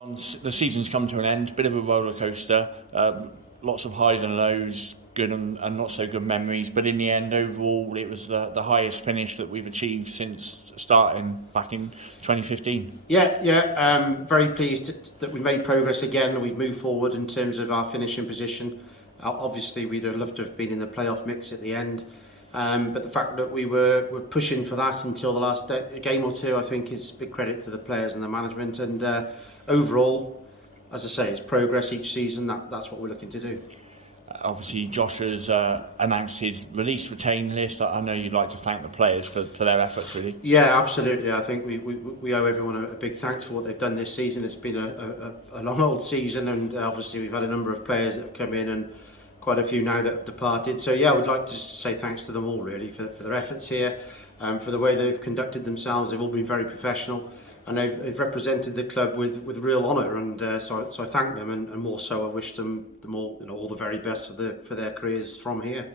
The season's come to an end, bit of a roller coaster, lots of highs and lows, good and not so good memories, but in the end, overall, it was the highest finish that we've achieved since starting back in 2015. Very pleased that we've made progress again and we've moved forward in terms of our finishing position. Obviously, we'd have loved to have been in the playoff mix at the end, but the fact that we were pushing for that until the last game or two, I think, is big credit to the players and the management. And overall, as I say, it's progress each season. That's what we're looking to do. Obviously, Josh has announced his release retain list. I know you'd like to thank the players for their efforts, really. Yeah, absolutely. I think we owe everyone a big thanks for what they've done this season. It's been a long old season, and obviously we've had a number of players that have come in and quite a few now that have departed. So yeah, I would like to just say thanks to them all, really, for their efforts here, for the way they've conducted themselves. They've all been very professional, and they've represented the club with real honour, and so I thank them, and more so I wish them all the very best for their careers from here.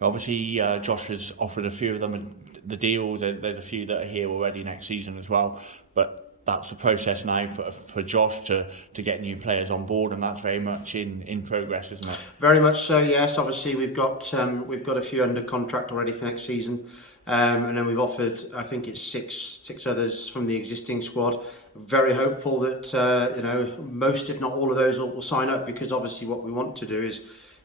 Obviously, Josh has offered a few of them the deal. There's a few that are here already next season as well, but that's the process now for Josh to get new players on board, and that's very much in progress, isn't it? Very much so, yes. Obviously, we've got a few under contract already for next season. And then we've offered, I think it's six others from the existing squad. Very hopeful that most, if not all of those, will sign up, because obviously what we want to do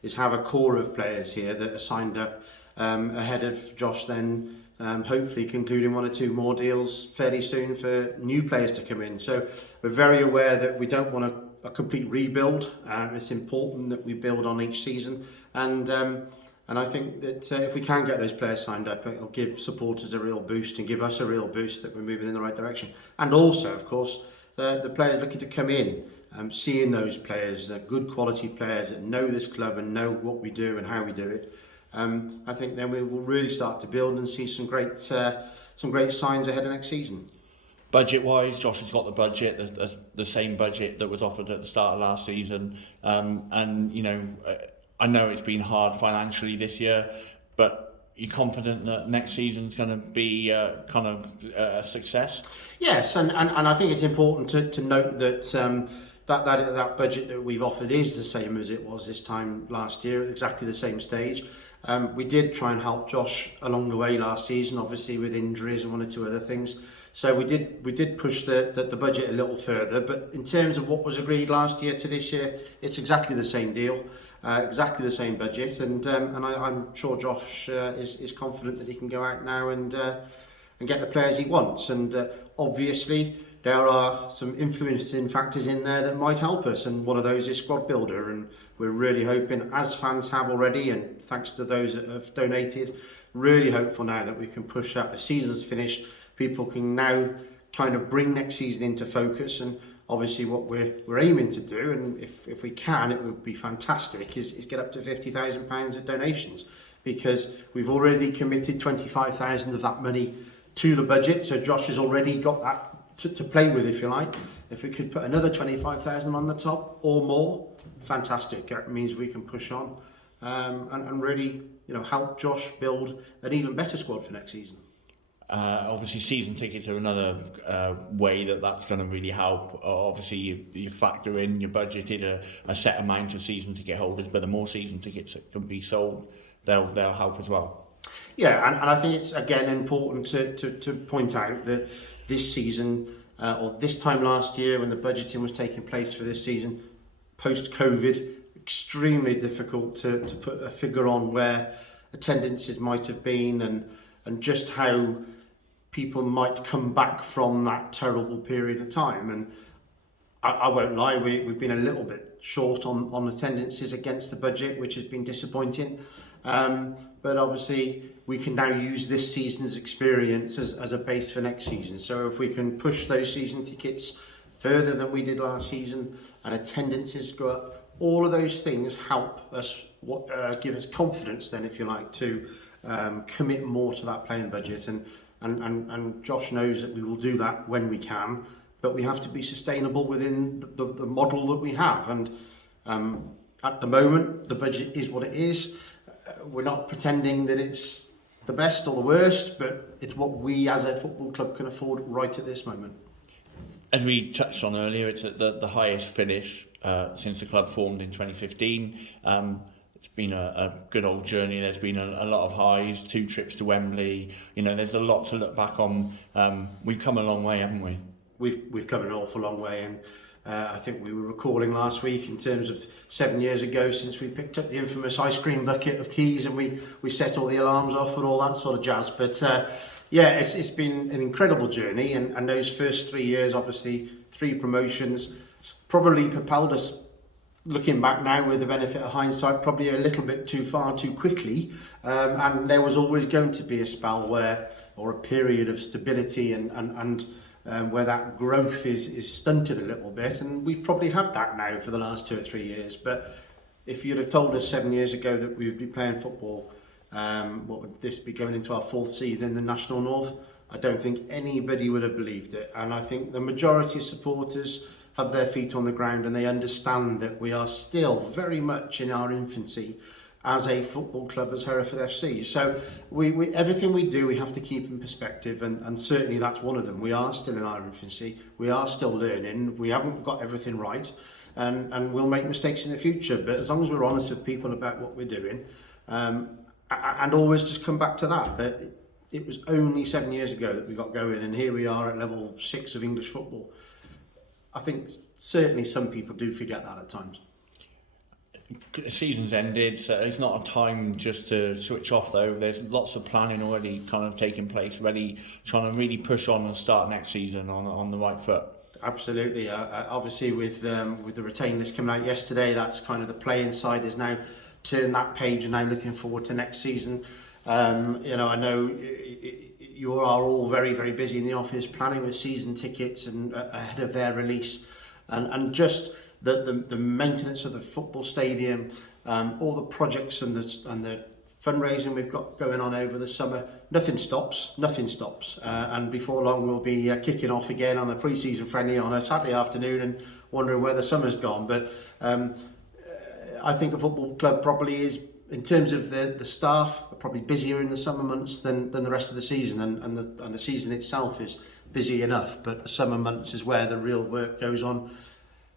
is have a core of players here that are signed up ahead of Josh then hopefully concluding one or two more deals fairly soon for new players to come in. So we're very aware that we don't want a complete rebuild. It's important that we build on each season, and I think that if we can get those players signed up, it'll give supporters a real boost and give us a real boost that we're moving in the right direction. And also, of course, the players looking to come in, seeing those players, the good quality players that know this club and know what we do and how we do it. I think then we will really start to build and see some great signs ahead of next season. Budget-wise, Josh has got the budget, the same budget that was offered at the start of last season, I know it's been hard financially this year, but you're confident that next season's going to be a success? Yes, and I think it's important to note that that budget that we've offered is the same as it was this time last year, at exactly the same stage. We did try and help Josh along the way last season, obviously with injuries and one or two other things. So we did push the budget a little further, but in terms of what was agreed last year to this year, it's exactly the same deal. Exactly the same budget, and I'm sure Josh is confident that he can go out now and get the players he wants. And obviously there are some influencing factors in there that might help us, and one of those is squad builder, and we're really hoping, as fans have already, and thanks to those that have donated, really hopeful now that we can push out. The season's finished, people can now kind of bring next season into focus, and obviously what we're aiming to do, and if we can, it would be fantastic, is get up to £50,000 of donations, because we've already committed 25,000 of that money to the budget, so Josh has already got that to play with, if you like. If we could put another 25,000 on the top or more, fantastic. That means we can push on and really help Josh build an even better squad for next season. Obviously, season tickets are another way that's going to really help. Obviously, you factor in, you budgeted a set amount of season ticket holders, but the more season tickets that can be sold, they'll help as well. Yeah, and I think it's again important to point out that this season, or this time last year when the budgeting was taking place for this season, post-COVID, extremely difficult to put a figure on where attendances might have been and just how people might come back from that terrible period of time. And I won't lie, we've been a little bit short on attendances against the budget, which has been disappointing. But obviously we can now use this season's experience as a base for next season. So if we can push those season tickets further than we did last season and attendances go up, all of those things help us, give us confidence then, if you like, to commit more to that playing budget. And Josh knows that we will do that when we can, but we have to be sustainable within the model that we have. And at the moment, the budget is what it is. We're not pretending that it's the best or the worst, but it's what we as a football club can afford right at this moment. As we touched on earlier, it's at the highest finish since the club formed in 2015. It's been a good old journey. There's been a lot of highs, 2 trips to Wembley. You know, there's a lot to look back on. We've come a long way, haven't we? We've come an awful long way, and I think we were recalling last week in terms of 7 years ago since we picked up the infamous ice cream bucket of keys and we set all the alarms off and all that sort of jazz. But yeah, it's been an incredible journey, and those first 3 years, obviously 3 promotions, probably propelled us, looking back now with the benefit of hindsight, probably a little bit too far too quickly, and there was always going to be a spell where, or a period of stability and where that growth is stunted a little bit, and we've probably had that now for the last 2 or 3 years. But if you'd have told us 7 years ago that we would be playing football, what would this be, going into our 4th season in the National North, I don't think anybody would have believed it. And I think the majority of supporters have their feet on the ground and they understand that we are still very much in our infancy as a football club, as Hereford FC. So we everything we do, we have to keep in perspective, and certainly that's one of them. We are still in our infancy, we are still learning, we haven't got everything right, and we'll make mistakes in the future. But as long as we're honest with people about what we're doing, and always just come back to that it was only 7 years ago that we got going, and here we are at level 6 of English football. I think certainly some people do forget that at times. The season's ended, so it's not a time just to switch off though. There's lots of planning already kind of taking place, trying to really push on and start next season on the right foot. Absolutely. Obviously with the retain list coming out yesterday, that's kind of the playing side is now turned that page and now looking forward to next season. You know, I know you are all very, very busy in the office planning with season tickets and ahead of their release, and just the maintenance of the football stadium, all the projects and the fundraising we've got going on over the summer. Nothing stops, and before long we'll be kicking off again on a pre-season friendly on a Saturday afternoon and wondering where the summer's gone. But I think a football club probably is, in terms of the staff, are probably busier in the summer months than the rest of the season, and the season itself is busy enough, but the summer months is where the real work goes on,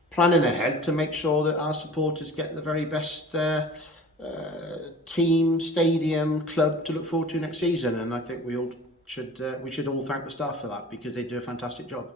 planning ahead to make sure that our supporters get the very best team, stadium, club to look forward to next season. And I think we should all thank the staff for that, because they do a fantastic job.